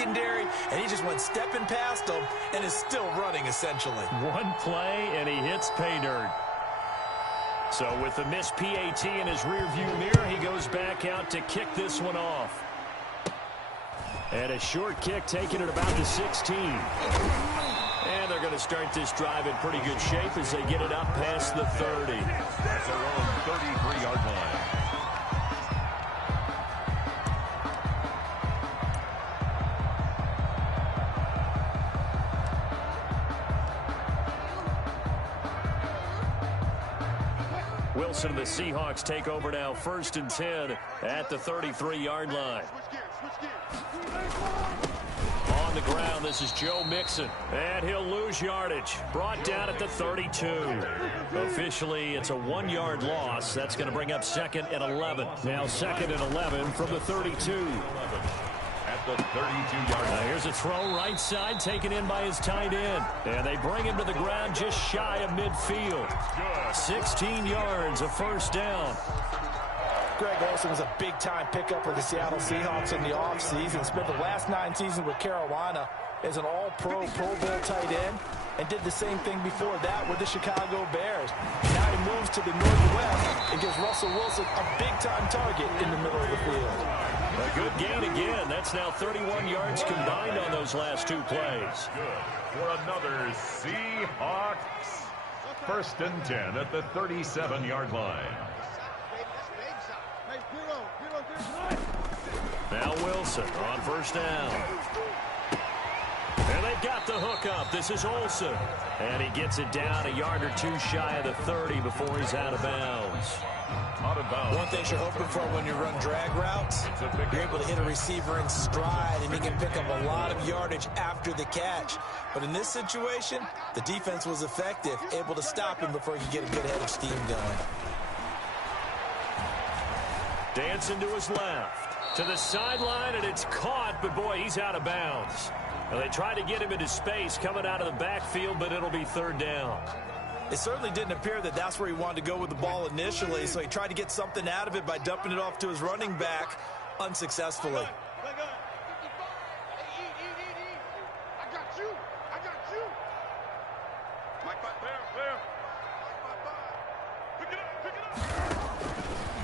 secondary, and he just went stepping past them and is still running, essentially. One play, and he hits pay dirt. So with the missed PAT in his rearview mirror, he goes back out to kick this one off. And a short kick taken at about the 16. And they're going to start this drive in pretty good shape as they get it up past the 30. That's their own 33-yard line. Wilson and the Seahawks take over now, 1st and 10 at the 33-yard line. On the ground, this is Joe Mixon, and he'll lose yardage. Brought down at the 32. Officially, it's a 1-yard loss. That's going to bring up 2nd and 11. Now 2nd and 11 from the 32. At the 32-yard line. Here's a throw right side taken in by his tight end. And they bring him to the ground just shy of midfield. 16 yards, a first down. Greg Olsen was a big-time pickup for the Seattle Seahawks in the offseason. Spent the last 9 seasons with Carolina as an all-pro, Pro Bowl tight end, and did the same thing before that with the Chicago Bears. Now he moves to the Northwest and gives Russell Wilson a big-time target in the middle of the field. A good gain again. That's now 31 yards combined on those last 2 plays. Good for another Seahawks. 1st and 10 at the 37-yard line. Now Wilson on 1st down. And they've got the hook up. This is Olsen. And he gets it down a yard or 2 shy of the 30 before he's out of bounds. Out of bounds. One thing you're hoping for when you run drag routes, you're able to hit a receiver in stride, and he can pick up a lot of yardage after the catch. But in this situation, the defense was effective, able to stop him before he could get a good head of steam going. Dancing to his left, to the sideline, and it's caught, but boy, he's out of bounds. Well, they tried to get him into space coming out of the backfield, but it'll be 3rd down. It certainly didn't appear that that's where he wanted to go with the ball initially, so he tried to get something out of it by dumping it off to his running back unsuccessfully.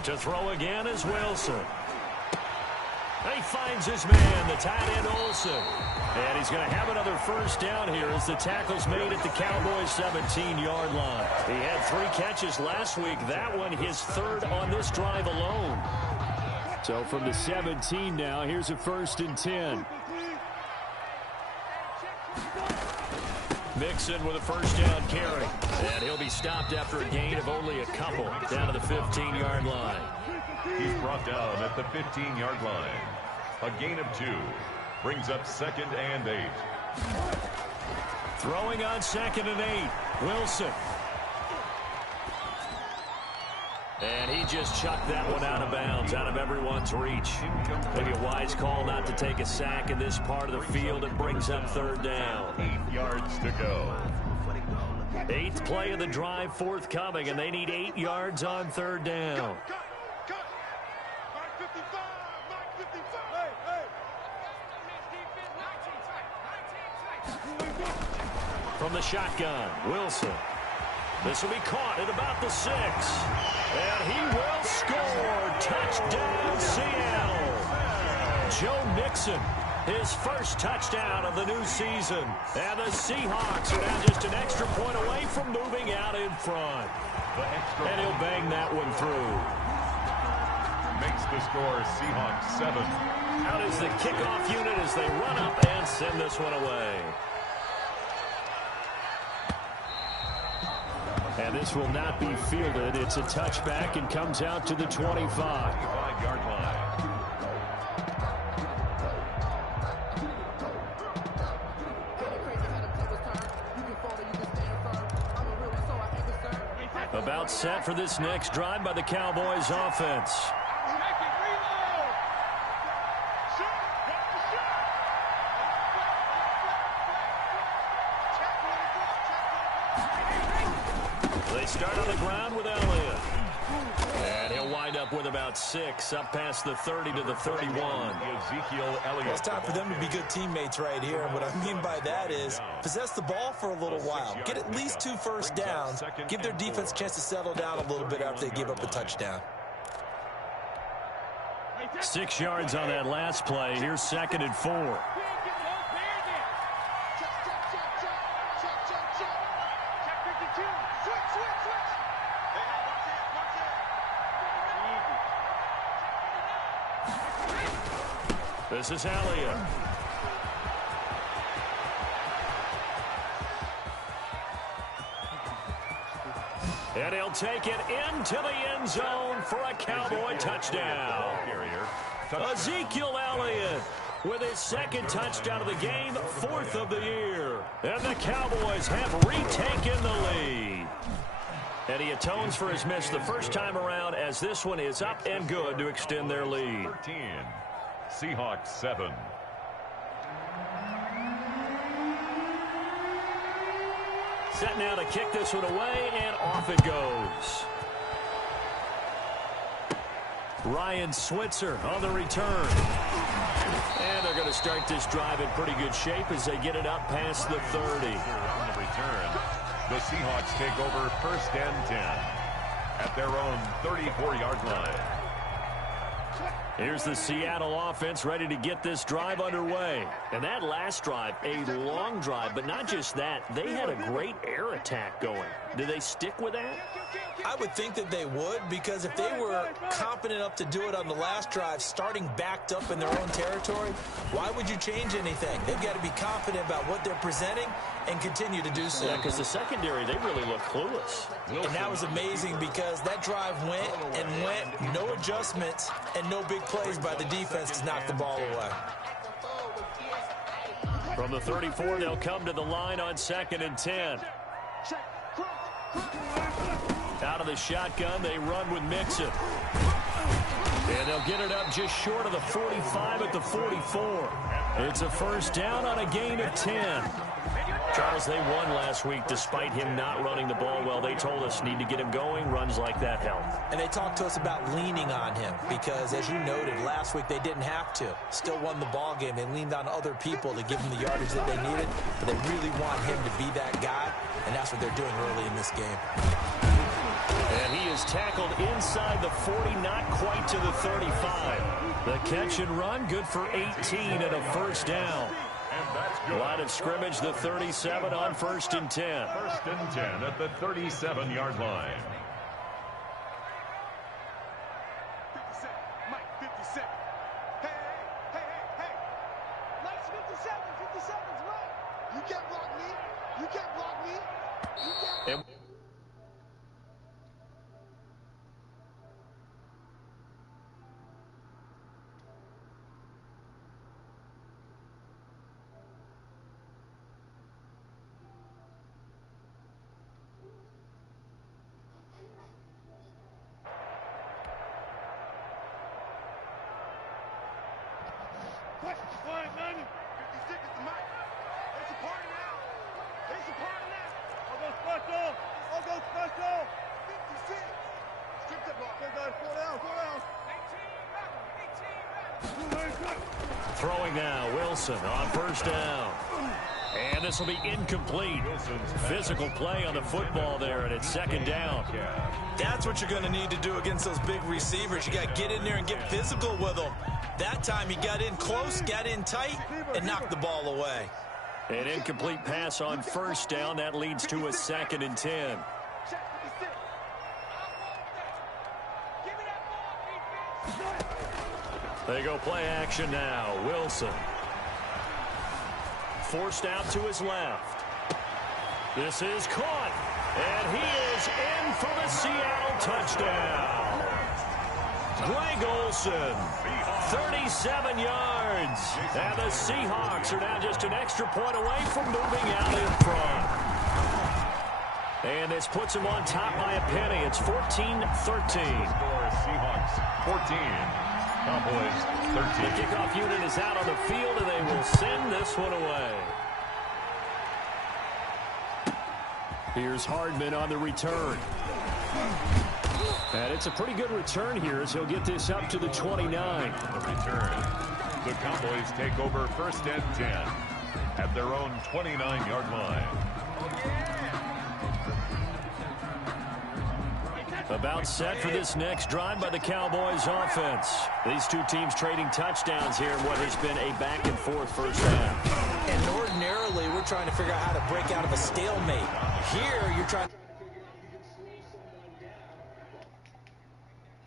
To throw again is Wilson. He finds his man, the tight end Olsen. And he's going to have another 1st down here as the tackle's made at the Cowboys' 17-yard line. He had 3 catches last week. That one his 3rd on this drive alone. So from the 17 now, here's a 1st and 10. Mixon with a 1st down carry. And he'll be stopped after a gain of only a couple down to the 15-yard line. He's brought down at the 15-yard line. A gain of 2. Brings up 2nd and 8. Throwing on 2nd and 8. Wilson. And he just chucked that one out of bounds, out of everyone's reach. Maybe a wise call not to take a sack in this part of the field. It brings up 3rd down. 8 yards to go. 8th play of the drive forthcoming, and they need 8 yards on 3rd down. From the shotgun, Wilson. This will be caught at about the 6. And he will score. Touchdown, Seattle. Joe Mixon, his 1st touchdown of the new season. And the Seahawks are now just an extra point away from moving out in front. And he'll bang that one through. Makes the score Seahawks 7. Out is the kickoff unit as they run up and send this one away. And this will not be fielded. It's a touchback and comes out to the 25-yard line. About set for this next drive by the Cowboys offense. They start on the ground with Elliott. And he'll wind up up with about 6, up past the 30 to the 31. Ezekiel Elliott. Well, it's time for them to be good teammates right here. And what I mean by that is possess the ball for a little while. Get at least 2 first downs. Give their defense a chance to settle down a little bit after they give up a touchdown. 6 yards on that last play. Here's 2nd and 4. This is Elliott. And he'll take it into the end zone for a Cowboy touchdown. Ezekiel Elliott with his 2nd touchdown of the game, 4th of the year. And the Cowboys have retaken the lead. And he atones for his miss the first time around, as this one is up and good to extend their lead. 13, Seahawks 7. Set now to kick this one away, and off it goes. Ryan Switzer on the return. And they're going to start this drive in pretty good shape as they get it up past the 30. On the return, the Seahawks take over 1st and 10 at their own 34-yard line. Here's the Seattle offense ready to get this drive underway. And that last drive, a long drive, but not just that. They had a great air attack going. Do they stick with that? I would think that they would, because if they were confident enough to do it on the last drive, starting backed up in their own territory, why would you change anything? They've got to be confident about what they're presenting and continue to do so. Yeah, because the secondary, they really look clueless. And that was amazing, because that drive went and went, no adjustments and no big plays by the defense to knock the ball away. From the 34, they'll come to the line on 2nd and 10. Out of the shotgun, they run with Mixon. And they'll get it up just short of the 45 at the 44. It's a first down on a gain of 10. Charles, they won last week despite him not running the ball well. They told us need to get him going. Runs like that help. And they talked to us about leaning on him because, as you noted, last week they didn't have to. Still won the ball game. They leaned on other people to give them the yardage that they needed. But they really want him to be that guy, and that's what they're doing early in this game. And he is tackled inside the 40, not quite to the 35. The catch and run, good for 18 and a first down. Line of scrimmage, the 37 on 1st and 10. 1st and 10 at the 37-yard line. 57, Mike, 57. Hey. Mike's 57. 57's right. You can't block me. You can't block me. You can't. Throwing now, Wilson on 1st down. And this will be incomplete. Physical play on the football there, and it's 2nd down. That's what you're going to need to do against those big receivers. You got to get in there and get physical with them. That time he got in close, got in tight, and knocked the ball away. An incomplete pass on 1st down. That leads to a 2nd and 10. They go play action now. Wilson. Forced out to his left. This is caught. And he is in for the Seattle touchdown. Greg Olsen, 37 yards. And the Seahawks are now just an extra point away from moving out in front. And this puts them on top by a penny. It's 14-13. Seahawks 14. Cowboys 13. The kickoff unit is out on the field, and they will send this one away. Here's Hardman on the return. And it's a pretty good return here as he'll get this up to the 29. The return. The Cowboys take over first and 10 at their own 29-yard line. About set for this next drive by the Cowboys offense. These two teams trading touchdowns here in what has been a back-and-forth first half. And ordinarily, we're trying to figure out how to break out of a stalemate. Here, you're trying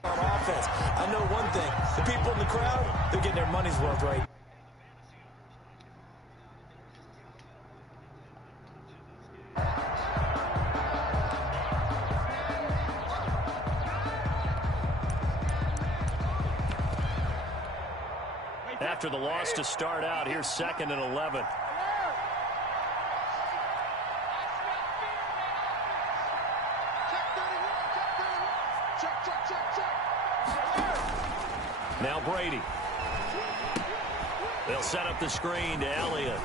on offense. I know one thing. The people in the crowd, they're getting their money's worth right. After the loss to start out, here's 2nd and 11. Now Brady. They'll set up the screen to Elliott.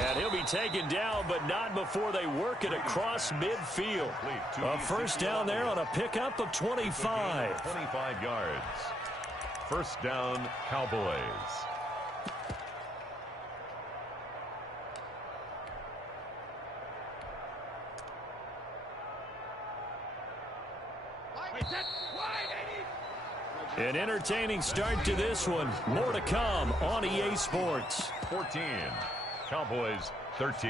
And he'll be taken down, but not before they work it across midfield. A first down there on a pickup of 25. 25 yards. First down, Cowboys. An entertaining start to this one. More to come on EA Sports. 14. Cowboys 13.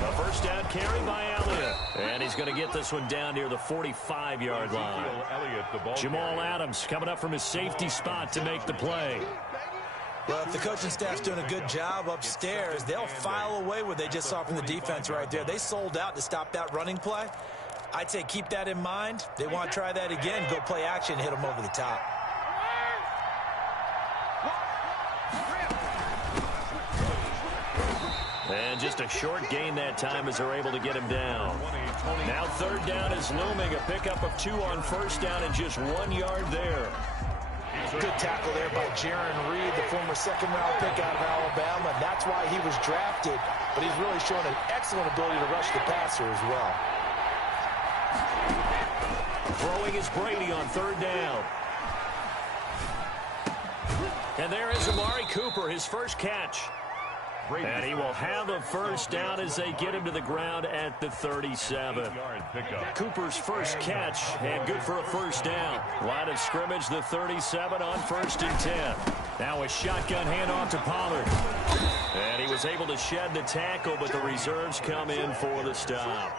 A first down carry by Elliott. And he's going to get this one down near the 45-yard line. Jamal Adams coming up from his safety spot to make the play. Well, if the coaching staff's doing a good job upstairs, they'll file away what they just saw from the defense right there. They sold out to stop that running play. I'd say keep that in mind. They want to try that again, go play action, hit them over the top. And just a short gain that time as they're able to get him down. Now third down is looming. A pickup of 2 on first down and just 1 yard there. Good tackle there by Jaron Reed, the former second-round pick out of Alabama. That's why he was drafted, but he's really shown an excellent ability to rush the passer as well. Throwing is Brady on third down. And there is Amari Cooper, his first catch. And he will have a first down as they get him to the ground at the 37. Cooper's first catch and good for a first down. Line of scrimmage, the 37 on 1st and 10. Now a shotgun handoff to Pollard. And he was able to shed the tackle, but the reserves come in for the stop.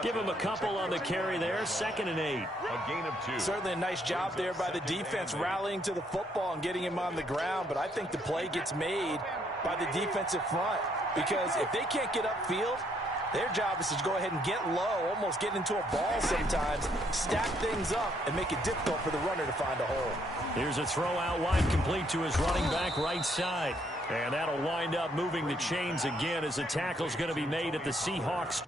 Give him a couple on the carry there, 2nd and 8. A gain of 2. Certainly a nice job there by the defense rallying to the football and getting him on the ground, but I think the play gets made by the defensive front, because if they can't get upfield, their job is to go ahead and get low, almost get into a ball sometimes, stack things up, and make it difficult for the runner to find a hole. Here's a throw out wide, complete to his running back right side. And that'll wind up moving the chains again as the tackle's going to be made at the Seahawks.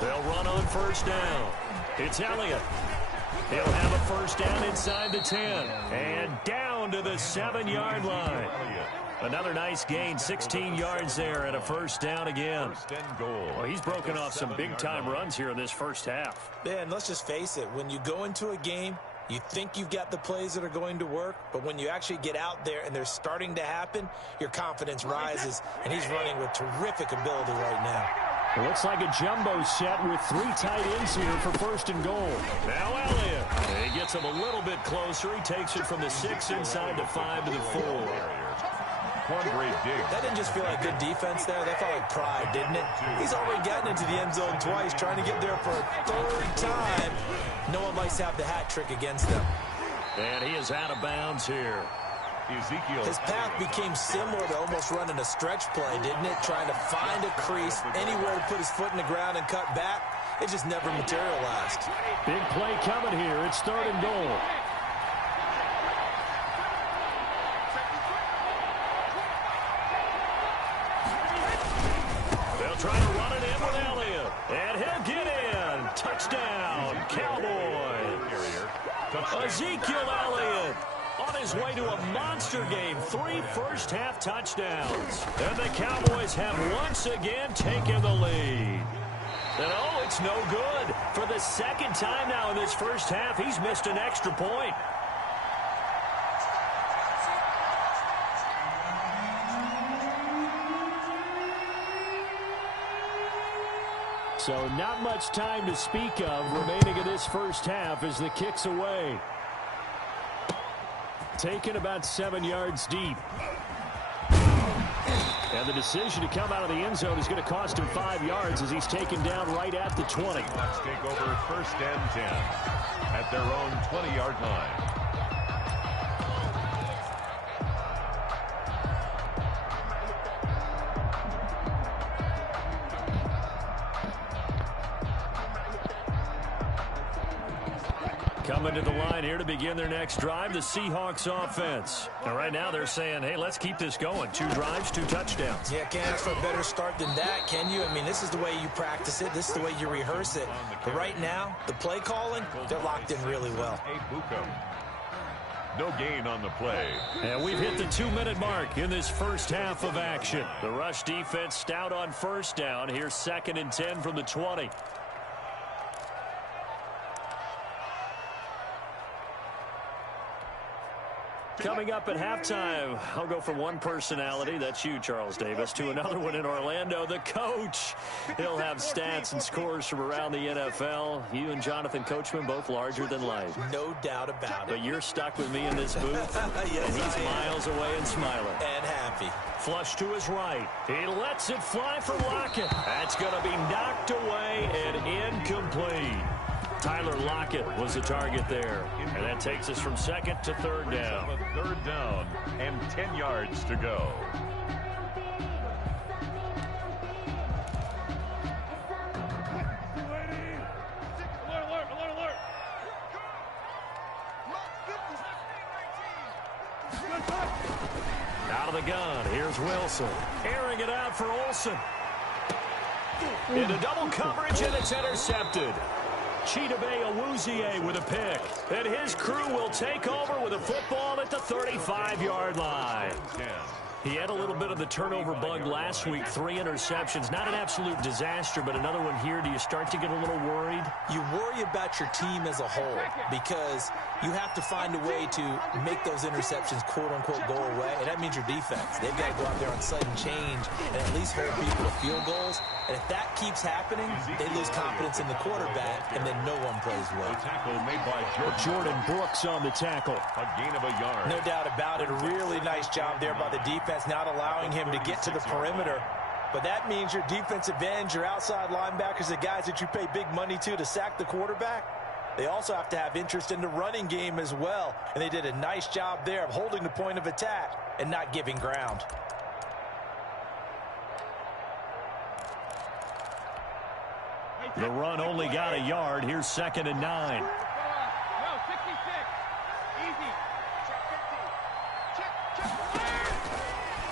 They'll run on first down. It's Elliott. He'll have a first down inside the 10. And down to the 7-yard line. Another nice gain, 16 yards there and a first down again. Well, he's broken off some big-time runs here in this first half. Yeah, and let's just face it, when you go into a game, you think you've got the plays that are going to work, but when you actually get out there and they're starting to happen, your confidence rises, and he's running with terrific ability right now. It looks like a jumbo set with 3 tight ends here for 1st and goal. Now Elliott. He gets him a little bit closer. He takes it from the 6 inside to 5 to the 4. One great dig. That didn't just feel like good defense there. That felt like pride, didn't it? He's already gotten into the end zone twice, trying to get there for a 3rd time. No one likes to have the hat trick against them. And he is out of bounds here. Ezekiel. His path became similar to almost running a stretch play, didn't it? Trying to find a crease, anywhere to put his foot in the ground and cut back. It just never materialized. Big play coming here. It's 3rd and goal. They'll try to run it in with Elliott. And he'll get in. Touchdown, Cowboys. Ezekiel Elliott on his way to a monster game. 3 first-half touchdowns. And the Cowboys have once again taken the lead. And oh, it's no good. For the 2nd time now in this first half, he's missed an extra point. So not much time to speak of remaining in this first half as the kick's away. Taken about 7 yards deep. And the decision to come out of the end zone is going to cost him 5 yards as he's taken down right at the 20. Let's take over 1st and 10 at their own 20-yard line. Coming to the line here to begin their next drive, the Seahawks offense. And right now they're saying, hey, let's keep this going. 2 drives, 2 touchdowns. Yeah, can't ask for a better start than that, can you? I mean, this is the way you practice it. This is the way you rehearse it. But right now, the play calling, they're locked in really well. No gain on the play. And we've hit the 2-minute mark in this first half of action. The rush defense stout on 1st down. Here's 2nd and 10 from the 20. Coming up at halftime, I'll go from one personality, that's you, Charles Davis, to another one in Orlando, the coach. He'll have stats and scores from around the NFL. You and Jonathan Coachman, both larger than life. No doubt about it. But you're stuck with me in this booth, yes, and he's miles away and smiling. And happy. Flush to his right. He lets it fly for Lockett. That's going to be knocked away and incomplete. Tyler Lockett was the target there. And that takes us from 2nd to 3rd down. 3rd down and 10 yards to go. Out of the gun, here's Wilson. Airing it out for Olsen. Into double coverage, and it's intercepted. Chidobe Awuzie with a pick. And his crew will take over with a football at the 35-yard line. He had a little bit of the turnover bug last week, 3 interceptions. Not an absolute disaster, but another one here. Do you start to get a little worried? You worry about your team as a whole because you have to find a way to make those interceptions, quote-unquote, go away, and that means your defense. They've got to go out there on sudden change and at least hold people to field goals. And if that keeps happening, they lose confidence in the quarterback, and then no one plays well. Tackle made by Jordan Brooks on the tackle. A gain of a yard. No doubt about it. A really nice job there by the defense, not allowing him to get to the perimeter. But that means your defensive ends, your outside linebackers, the guys that you pay big money to sack the quarterback, they also have to have interest in the running game as well. And they did a nice job there of holding the point of attack and not giving ground. The run only got a yard. Here's 2nd and 9.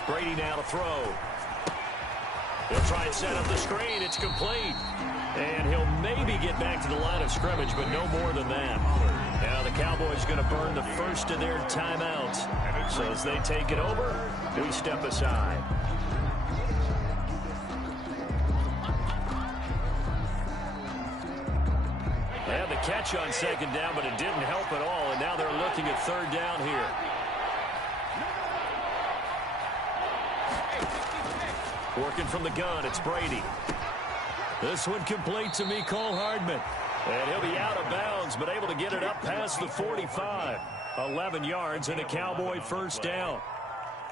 Brady now to throw. He'll try and set up the screen. It's complete. And he'll maybe get back to the line of scrimmage, but no more than that. Now the Cowboys going to burn the first of their timeouts. So as they take it over, we step aside. They had the catch on 2nd down, but it didn't help at all. And now they're looking at 3rd down here. Working from the gun, it's Brady. This one complete to Mecole Hardman. And he'll be out of bounds, but able to get it up past the 45. 11 yards and a Cowboy first down.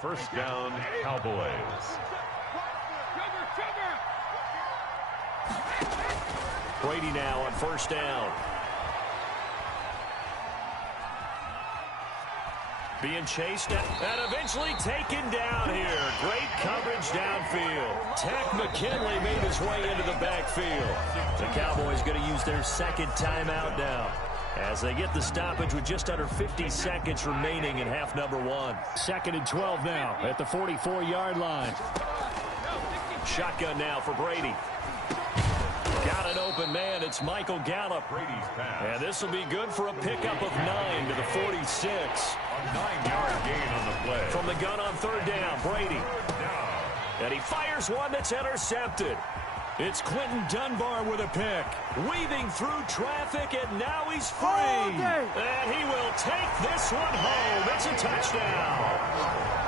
First down, Cowboys. Brady now on first down. Being chased and eventually taken down here. Great coverage downfield. Tech McKinley made his way into the backfield. The Cowboys going to use their second timeout now as they get the stoppage with just under 50 seconds remaining in half number one. 2nd and 12 now at the 44-yard line. Shotgun now for Brady. Got an open man. It's Michael Gallup. Brady's pass. And this will be good for a pickup of 9 to the 46. A 9-yard gain on the play. From the gun on third down, Brady. And he fires one that's intercepted. It's Quentin Dunbar with a pick. Weaving through traffic, and now he's free. And he will take this one home. It's a touchdown.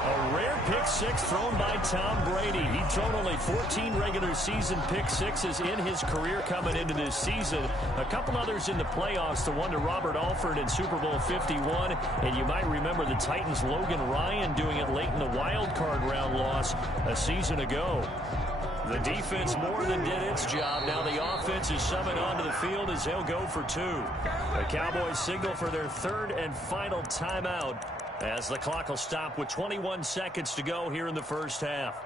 A rare pick six thrown by Tom Brady. He'd thrown only 14 regular season pick sixes in his career coming into this season. A couple others in the playoffs, the one to Robert Alford in Super Bowl 51. And you might remember the Titans' Logan Ryan doing it late in the wild card round loss a season ago. The defense more than did its job. Now the offense is summoned onto the field as they'll go for 2. The Cowboys signal for their third and final timeout as the clock will stop with 21 seconds to go here in the first half.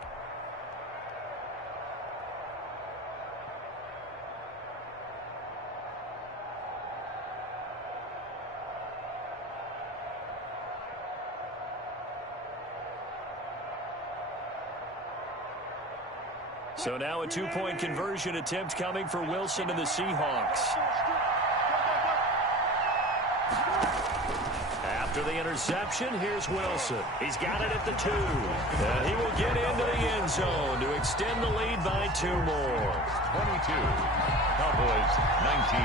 So now a two-point conversion attempt coming for Wilson and the Seahawks. After the interception, here's Wilson. He's got it at the 2. And he will get into the end zone to extend the lead by 2 more. 22. Cowboys 19.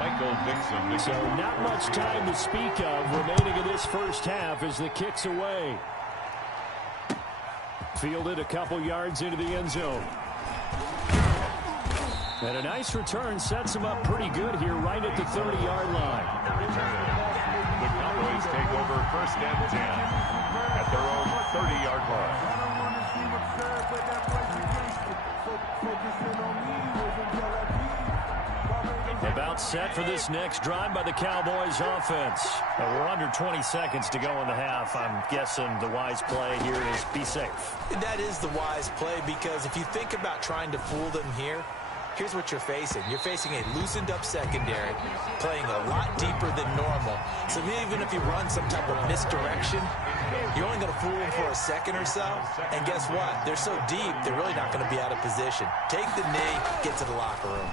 Michael Dixon. So not much time to speak of remaining in this first half as the kick's away. Fielded a couple yards into the end zone. And a nice return sets him up pretty good here right at the 30-yard line. The Cowboys take over first and 10 at their own 30-yard line. About set for this next drive by the Cowboys offense. We're under 20 seconds to go in the half. I'm guessing the wise play here is be safe. That is the wise play, because if you think about trying to fool them here, here's what you're facing. You're facing a loosened up secondary, playing a lot deeper than normal. So even if you run some type of misdirection, you're only going to fool them for a second or so. And guess what? They're so deep, they're really not going to be out of position. Take the knee, get to the locker room.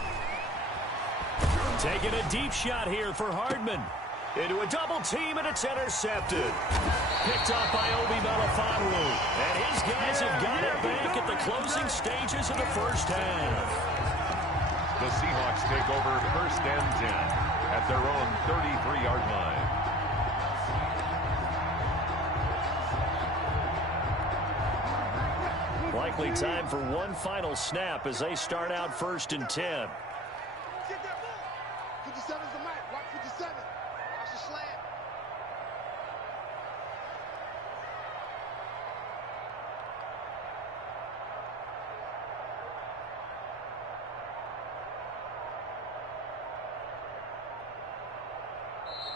Taking a deep shot here for Hardman. Into a double team, and it's intercepted. Picked up by Obi Melifonwu. And his guys have got it back at the closing stages of the first half. The Seahawks take over first and 10 at their own 33-yard line. Likely time for one final snap as they start out first and 10. 57's the mic. Watch 57. Watch the slant.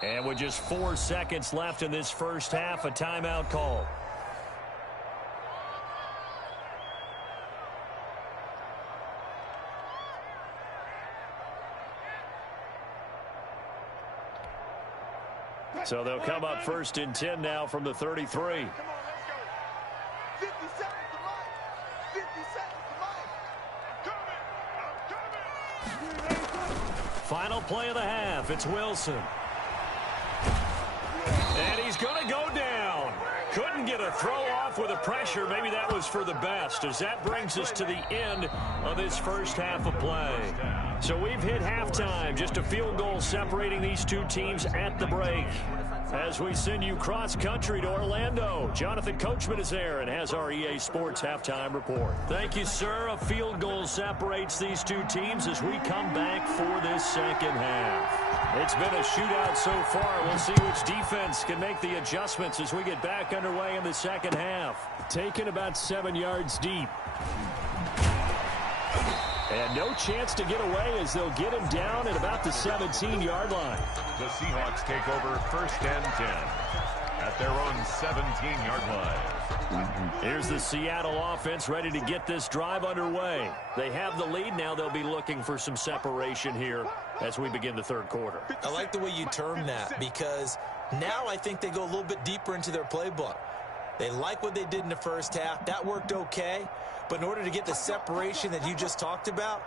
And with just 4 seconds left in this first half, a timeout call. So they'll come up first and 10 now from the 33. Come on, let's go. 50 seconds to mic. 50 seconds to mic. I'm coming. Final play of the half. It's Wilson. And he's going to go down. Couldn't get a throw off with the pressure. Maybe that was for the best, as that brings us to the end of this first half of play. So we've hit halftime. Just a field goal separating these two teams at the break. As we send you cross-country to Orlando, Jonathan Coachman is there and has our EA Sports halftime report. Thank you, sir. A field goal separates these two teams as we come back for this second half. It's been a shootout so far. We'll see which defense can make the adjustments as we get back underway in the second half. Taken about 7 yards deep. And no chance to get away as they'll get him down at about the 17-yard line. The Seahawks take over 1st and 10 at their own 17-yard line. Here's the Seattle offense ready to get this drive underway. They have the lead. Now they'll be looking for some separation here as we begin the third quarter. I like the way you term that because now I think they go a little bit deeper into their playbook. They like what they did in the first half. That worked okay. But in order to get the separation that you just talked about,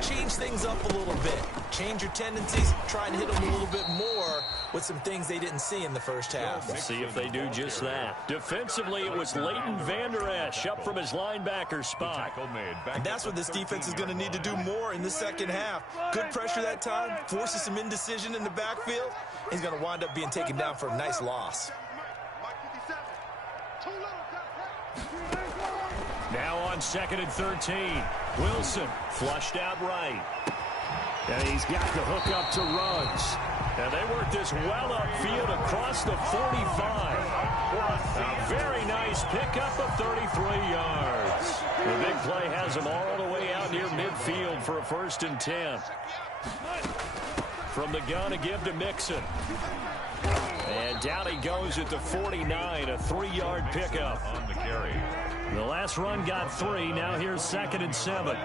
change things up a little bit. Change your tendencies. Try and hit them a little bit more with some things they didn't see in the first half. We'll see if they do just that. Defensively, it was Leighton Vander Esch up from his linebacker spot. And that's what this defense is going to need to do more in the second half. Good pressure that time. Forces some indecision in the backfield. He's going to wind up being taken down for a nice loss. Now on 2nd and 13. Wilson flushed out right. And he's got the hook up to Ruggs. And they work this well upfield across the 45. A very nice pickup of 33 yards. The big play has him all the way out near midfield for a 1st and 10. From the gun to give to Mixon. And down he goes at the 49, a 3-yard pickup. On the carry. The last run got 3. Now here's 2nd and 7.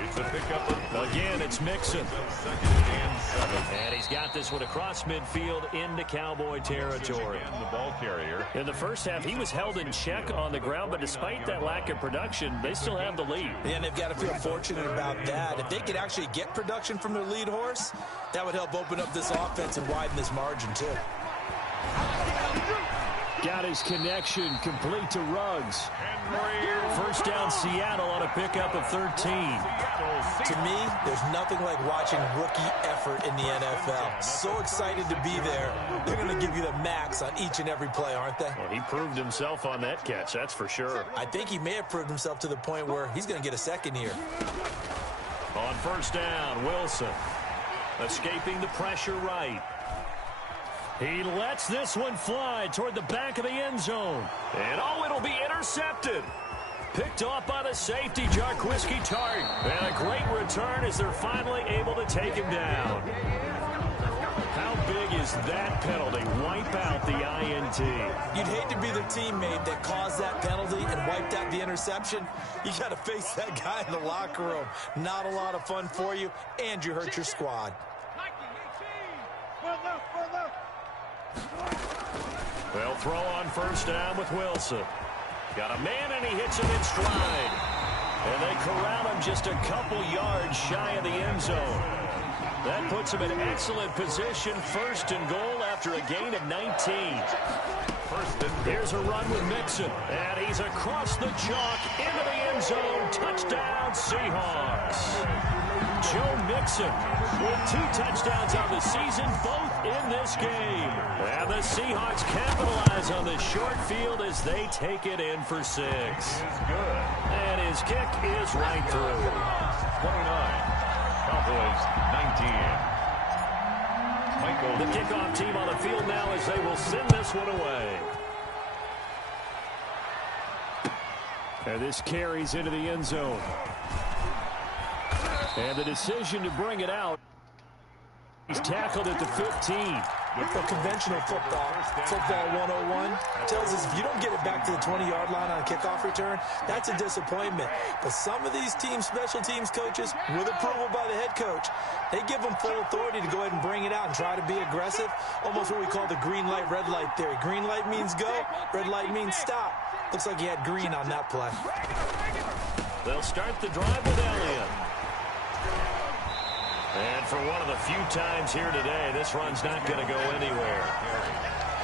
It's a pickup of Again, it's Mixon. 2nd and 7. And he's got this one across midfield into Cowboy territory. And the ball carrier. In the first half, he was held in check on the ground, but despite that lack of production, they still have the lead. And they've got to feel fortunate about that. If they could actually get production from their lead horse, that would help open up this offense and widen this margin, too. Got his connection complete to Ruggs. 1st down Seattle on a pickup of 13. To me, there's nothing like watching rookie effort in the NFL. So excited to be there. They're going to give you the max on each and every play, aren't they? Well, he proved himself on that catch, that's for sure. I think he may have proved himself to the point where he's going to get a second here. On 1st down, Wilson escaping the pressure right. He lets this one fly toward the back of the end zone. And it'll be intercepted. Picked off by the safety, Jarquiski Tart. And a great return as they're finally able to take him down. How big is that penalty? Wipe out the INT. You'd hate to be the teammate that caused that penalty and wiped out the interception. You got to face that guy in the locker room. Not a lot of fun for you, and you hurt your squad. They'll throw on 1st down with Wilson. Got a man, and he hits him in stride. And they corral him just a couple yards shy of the end zone. That puts him in excellent position. 1st and goal after a gain of 19. Here's a run with Mixon. And he's across the chalk into the end zone. Touchdown, Seahawks. Joe Mixon with 2 touchdowns on the season, both in this game. And the Seahawks capitalize on the short field as they take it in for 6. And his kick is right through. 29. Cowboys 19. The kickoff team on the field now as they will send this one away. And this carries into the end zone. And the decision to bring it out. He's tackled at the 15. For conventional football 101 tells us if you don't get it back to the 20-yard line on a kickoff return, that's a disappointment. But some of these teams, special teams coaches, with approval by the head coach, they give them full authority to go ahead and bring it out and try to be aggressive. Almost what we call the green light, red light theory. Green light means go, red light means stop. Looks like he had green on that play. They'll start the drive with Elliott. And for one of the few times here today, this run's not going to go anywhere.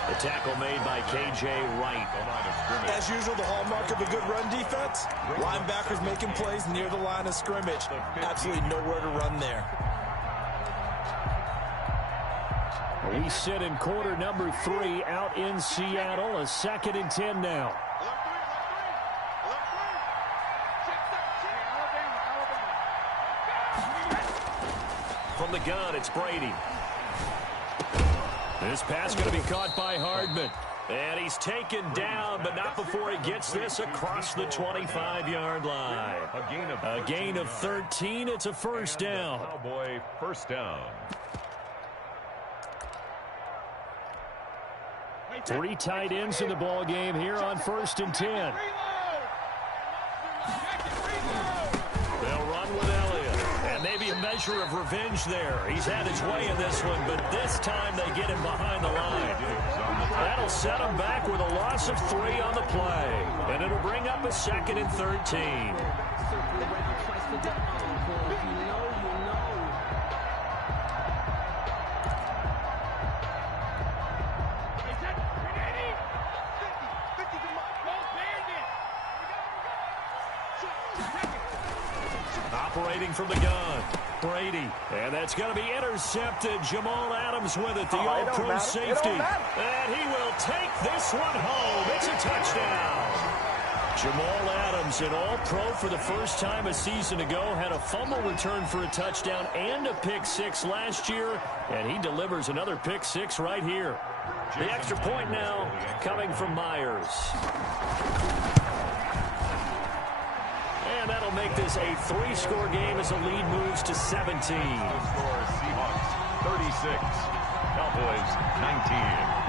The tackle made by K.J. Wright. As usual, the hallmark of a good run defense, linebackers making plays near the line of scrimmage. Absolutely nowhere to run there. We sit in quarter number 3 out in Seattle. A 2nd and 10 now. From the gun, it's Brady. This pass going to be caught by Hardman. And he's taken down, but not before he gets this across the 25-yard line. A gain of 13. It's a first down. Cowboy first down. 3 tight ends in the ball game here on 1st and 10. They'll run with Elliott. And maybe a measure of revenge there. He's had his way in this one, but this time they get him behind the line. That'll set him back with a loss of 3 on the play. And it'll bring up a 2nd and 13. Operating from the gun, Brady. And that's going to be intercepted. Jamal Adams with it, the all-pro safety. And he will take this one home. It's a touchdown. Jamal Adams, an all-pro for the first time a season ago, had a fumble return for a touchdown and a pick-6 last year, and he delivers another pick-6 right here. The extra point now coming from Myers. And that'll make this a 3-score game as the lead moves to 17. Seahawks 36, Cowboys 19.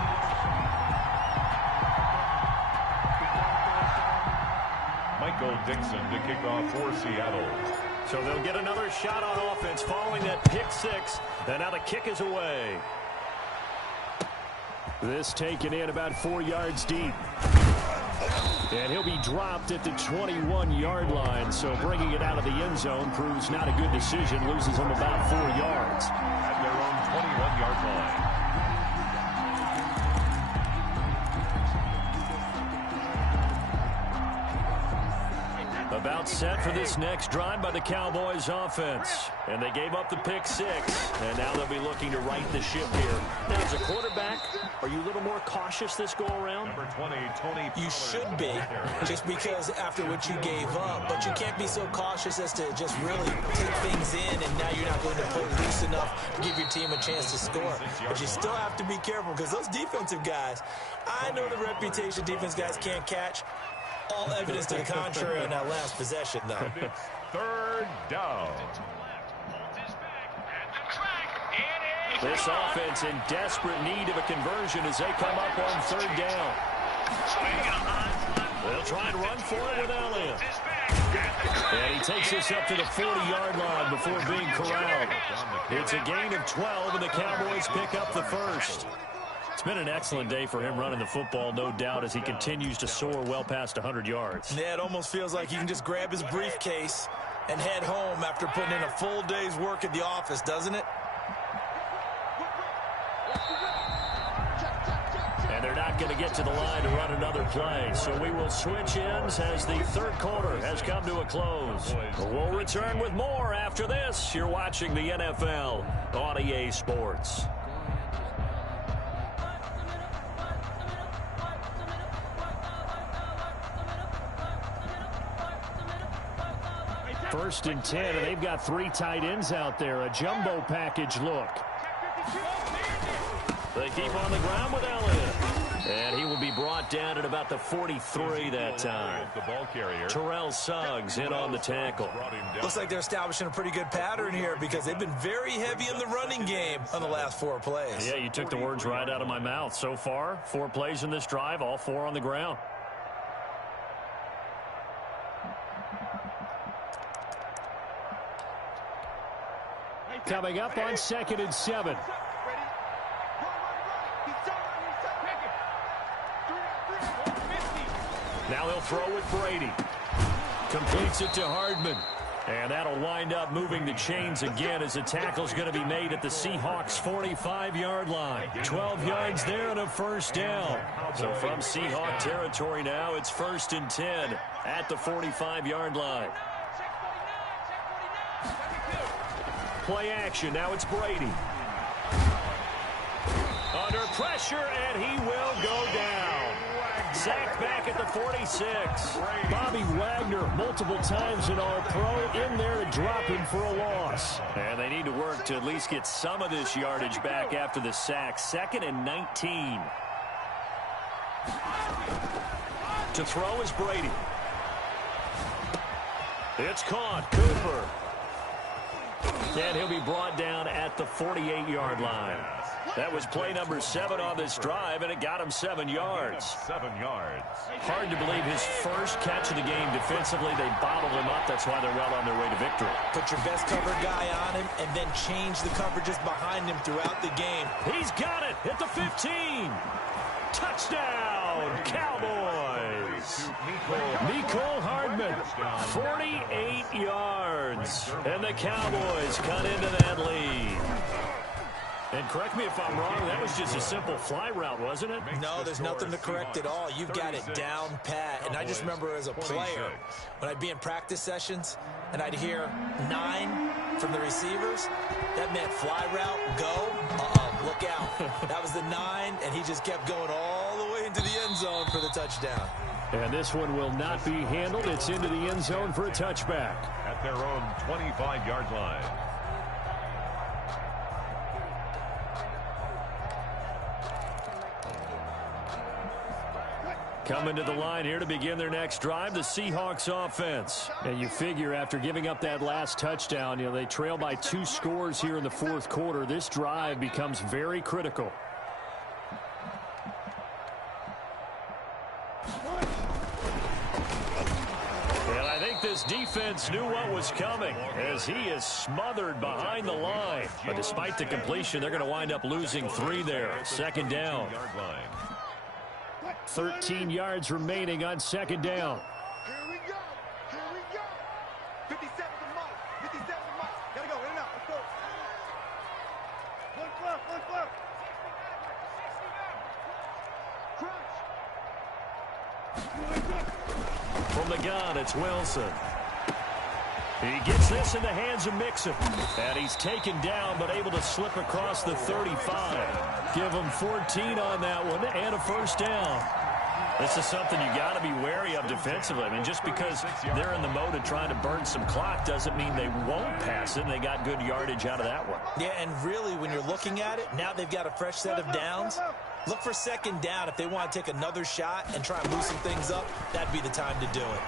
Michael Dixon to kick off for Seattle. So they'll get another shot on offense following that pick-6. And now the kick is away. This taken in about 4 yards deep. And he'll be dropped at the 21-yard line. So bringing it out of the end zone proves not a good decision. Loses him about 4 yards. At their own 21-yard line. About set for this next drive by the Cowboys offense. And they gave up the pick-6. And now they'll be looking to right the ship here. Now, as a quarterback, are you a little more cautious this go-around? Number 20, Tony. You should be, just because after what you gave up. But you can't be so cautious as to just really take things in, and now you're not going to play loose enough to give your team a chance to score. But you still have to be careful, because those defensive guys, I know the reputation defense guys can't catch. All evidence to the contrary on that last possession, though. Third down. This offense in desperate need of a conversion as they come up on 3rd down. They'll try and run for it with Elliott. And he takes this up to the 40-yard line before being corralled. It's a gain of 12, and the Cowboys pick up the first. It's been an excellent day for him running the football, no doubt, as he continues to soar well past 100 yards. Yeah, it almost feels like he can just grab his briefcase and head home after putting in a full day's work at the office, doesn't it? And they're not going to get to the line to run another play, so we will switch ends as the 3rd quarter has come to a close. We'll return with more after this. You're watching the NFL on EA Sports. First and 10, and they've got 3 tight ends out there. A jumbo package look. They keep on the ground with Elliott. And he will be brought down at about the 43 that time. The ball carrier. Terrell Suggs in on the tackle. Looks like they're establishing a pretty good pattern here, because they've been very heavy in the running game on the last 4 plays. Yeah, you took the words right out of my mouth. So far, 4 plays in this drive, all 4 on the ground. Coming up on 2nd and 7. Now they'll throw with Brady. Completes it to Hardman. And that'll wind up moving the chains again as the tackle's going to be made at the Seahawks 45-yard line. 12 yards there and a first down. So from Seahawk territory now, it's 1st and 10 at the 45-yard line. Play action. Now it's Brady. under pressure, and he will go down. Sacked back at the 46. Bobby Wagner multiple times in our pro in there to drop him for a loss. And they need to work to at least get some of this yardage back after the sack. 2nd and 19. To throw is Brady. It's caught. Cooper. And he'll be brought down at the 48-yard line. That was play number 7 on this drive, and it got him 7 yards. 7 yards. Hard to believe his first catch of the game defensively. They bottled him up. That's why they're well on their way to victory. Put your best cover guy on him and then change the coverages behind him throughout the game. He's got it at the 15. Touchdown, Cowboys. Nicole Hardman. 48 yards. And the Cowboys cut into that lead. And correct me if I'm wrong, that was just a simple fly route, wasn't it? No, there's nothing to correct at all. You've got it down pat. And I just remember as a player, when I'd be in practice sessions and I'd hear 9 from the receivers, that meant fly route, go, look out. That was the 9, and he just kept going all the way into the end zone for the touchdown. And this one will not be handled. It's into the end zone for a touchback. At their own 25-yard line. Coming to the line here to begin their next drive, the Seahawks offense. And you figure after giving up that last touchdown, they trail by 2 scores here in the 4th quarter. This drive becomes very critical. And I think this defense knew what was coming as he is smothered behind the line. But despite the completion, they're going to wind up losing 3 there. 2nd down. 13 yards remaining on 2nd down. Here we go. Here we go. 57 to Mike. 57 to Mike. Gotta go. In and out. Let's go. One flip. One flip. Crunch. From the gun, it's Wilson. He gets this in the hands of Mixon. And he's taken down, but able to slip across the 35. Give him 14 on that one and a 1st down. This is something you got to be wary of defensively. I mean, just because they're in the mode of trying to burn some clock doesn't mean they won't pass it, and they got good yardage out of that one. Yeah, and really, when you're looking at it, now they've got a fresh set of downs. Look for 2nd down. If they want to take another shot and try and loosen things up, that'd be the time to do it.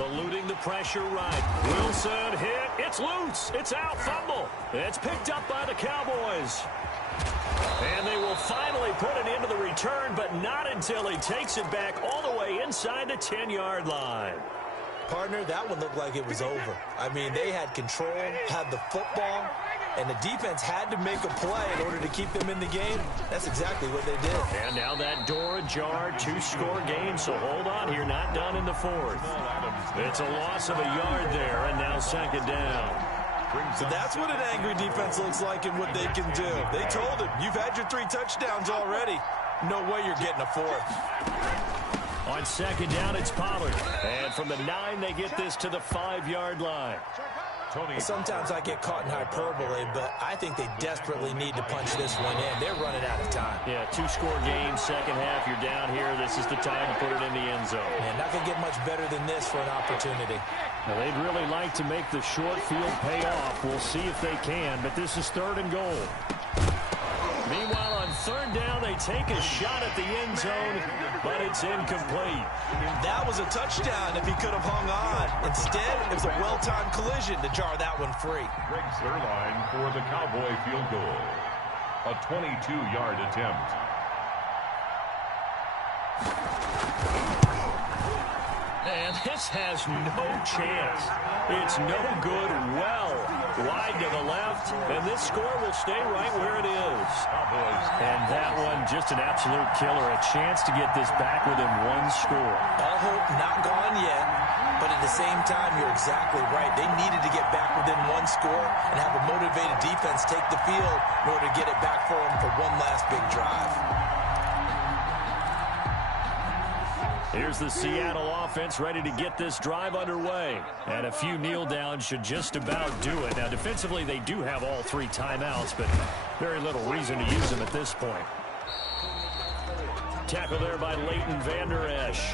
Eluding the pressure right. Wilson hit. It's loose. It's out. Fumble. It's picked up by the Cowboys. And they will finally put it into the return, but not until he takes it back all the way inside the 10-yard line. Partner, that one looked like it was over. I mean, they had control, had the football, and the defense had to make a play in order to keep them in the game. That's exactly what they did. And now that door ajar, 2-score game, so hold on here, not done in the 4th. It's a loss of a yard there, and now 2nd down. So that's what an angry defense looks like and what they can do. They told him, you've had your 3 touchdowns already. No way you're getting a 4th. On 2nd down, it's Pollard. And from the 9, they get this to the 5-yard line. Sometimes I get caught in hyperbole, but I think they desperately need to punch this one in. They're running out of time. Yeah, 2-score game, 2nd half, you're down here. This is the time to put it in the end zone. Man, not going to get much better than this for an opportunity. Now, they'd really like to make the short field pay off. We'll see if they can, but this is 3rd and goal. Meanwhile, on 3rd down, they take a shot at the end zone, but it's incomplete. That was a touchdown if he could have hung on. Instead, it was a well-timed collision to jar that one free. Greg Zuerlein for the Cowboy field goal. A 22-yard attempt. And this has no chance. It's no good. Well wide to the left, and this score will stay right where it is. And that one, just an absolute killer. A chance to get this back within 1 score. All hope not gone yet, but at the same time, you're exactly right. They needed to get back within 1 score and have a motivated defense take the field in order to get it back for them for one last big drive. Here's the Seattle offense ready to get this drive underway. And a few kneel downs should just about do it. Now, defensively, they do have all 3 timeouts, but Very little reason to use him at this point. Tackle there by Leighton Vander Esch.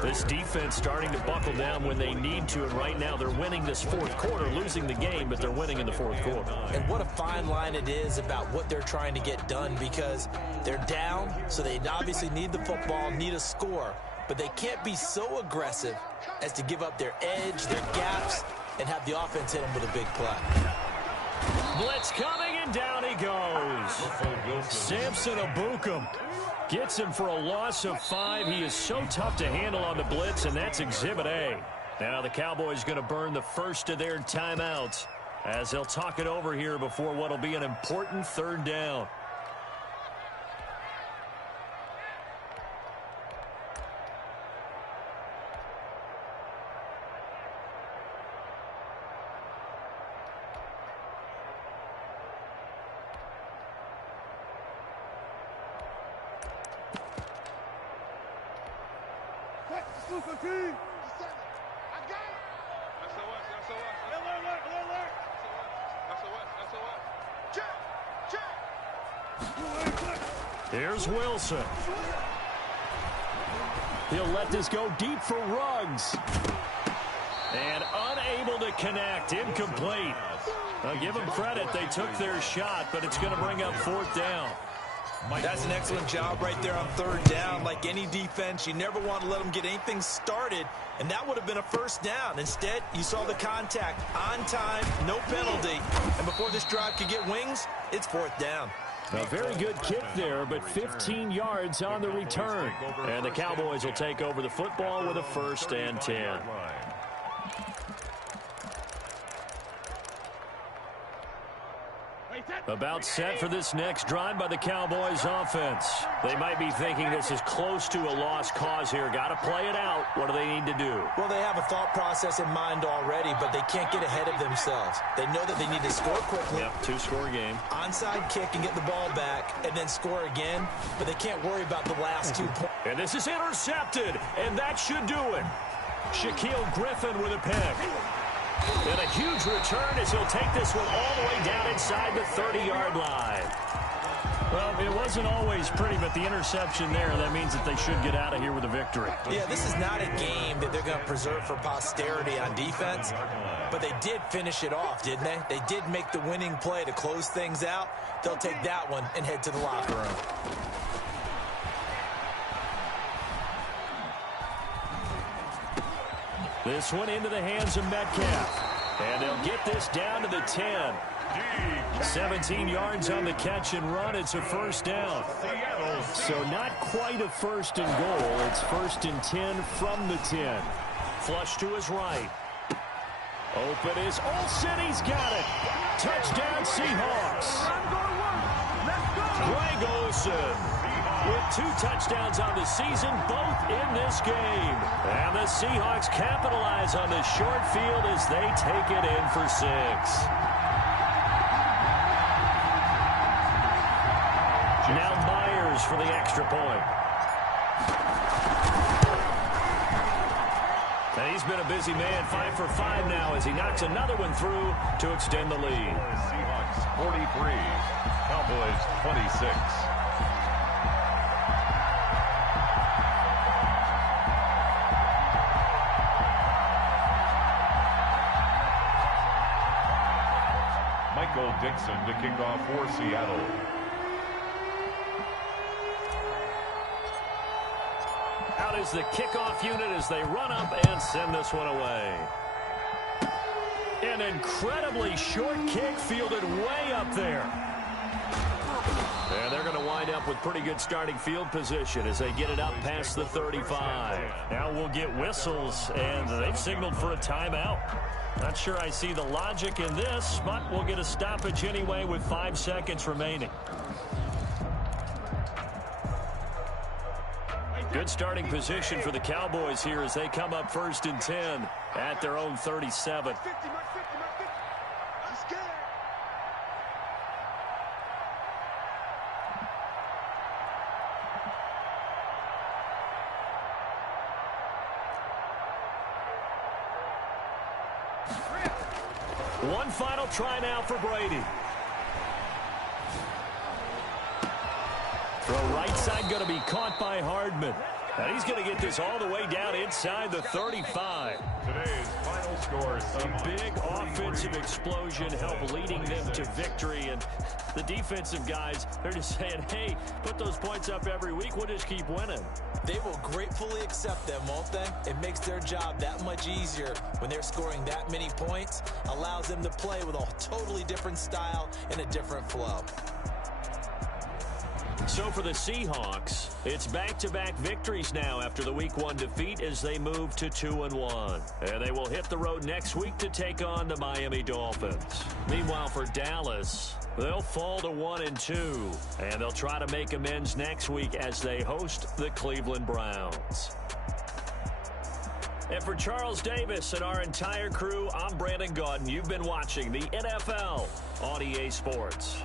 This defense starting to buckle down when they need to, and right now they're winning this fourth quarter, losing the game, but they're winning in the fourth quarter. And what a fine line it is about what they're trying to get done, because they're down, so they obviously need the football, need a score, but they can't be so aggressive as to give up their edge, their gaps, and have the offense hit them with a big play. Blitz coming, and down he goes. Samson Abukum gets him for a loss of 5. He is so tough to handle on the blitz, and that's Exhibit A. Now the Cowboys going to burn the first of their timeouts as they'll talk it over here before what will be an important third down. Here's Wilson. He'll let this go deep for Ruggs. And unable to connect. Incomplete. I'll give them credit. They took their shot, but it's going to bring up fourth down. That's an excellent job right there on third down. Like any defense, you never want to let them get anything started, and that would have been a first down. Instead, you saw the contact on time, no penalty, and before this drive could get wings, it's fourth down. A very good kick there, but 15 yards on the return. And the Cowboys will take over the football with a 1st and 10. About set for this next drive by the Cowboys offense. They might be thinking this is close to a lost cause here. Got to play it out. What do they need to do? Well, they have a thought process in mind already, but they can't get ahead of themselves. They know that they need to score quickly. Yep, 2-score game. Onside kick and get the ball back and then score again, but they can't worry about the last 2 points. And this is intercepted, and that should do it. Shaquille Griffin with a pick. And a huge return as he'll take this one all the way down inside the 30-yard line. Well, it wasn't always pretty, but the interception there, that means that they should get out of here with a victory. Yeah, this is not a game that they're going to preserve for posterity on defense, but they did finish it off, didn't they? They did make the winning play to close things out. They'll take that one and head to the locker room. This one into the hands of Metcalf. And they'll get this down to the 10. 17 yards on the catch and run. It's a 1st down. So not quite a 1st and goal. It's 1st and 10 from the 10. Flush to his right. Open is Olsen. He's got it. Touchdown Seahawks. Greg Olsen with 2 touchdowns on the season, both in this game. And the Seahawks capitalize on this short field as they take it in for 6. Now Myers for the extra point. And he's been a busy man, 5 for 5 now as he knocks another one through to extend the lead. Seahawks 43, Cowboys 26. Michael Dixon to kick off for Seattle. Out is the kickoff unit as they run up and send this one away. An incredibly short kick fielded way up there. And they're going to wind up with pretty good starting field position as they get it up past the 35. Now we'll get whistles, and they've signaled for a timeout. Not sure I see the logic in this, but we'll get a stoppage anyway with 5 seconds remaining. Good starting position for the Cowboys here as they come up 1st and 10 at their own 37. One final try now for Brady. Throw right side going to be caught by Hardman. And he's going to get this all the way down inside the 35. Today's final score. A big offensive explosion helped leading them to victory. And the defensive guys, they're just saying, hey, put those points up every week. We'll just keep winning. They will gratefully accept them, won't they? It makes their job that much easier when they're scoring that many points. Allows them to play with a totally different style and a different flow. So for the Seahawks, it's back-to-back victories now after the Week 1 defeat as they move to 2-1. And they will hit the road next week to take on the Miami Dolphins. Meanwhile, for Dallas, they'll fall to 1-2. And they'll try to make amends next week as they host the Cleveland Browns. And for Charles Davis and our entire crew, I'm Brandon Gaudin. You've been watching the NFL on EA Sports.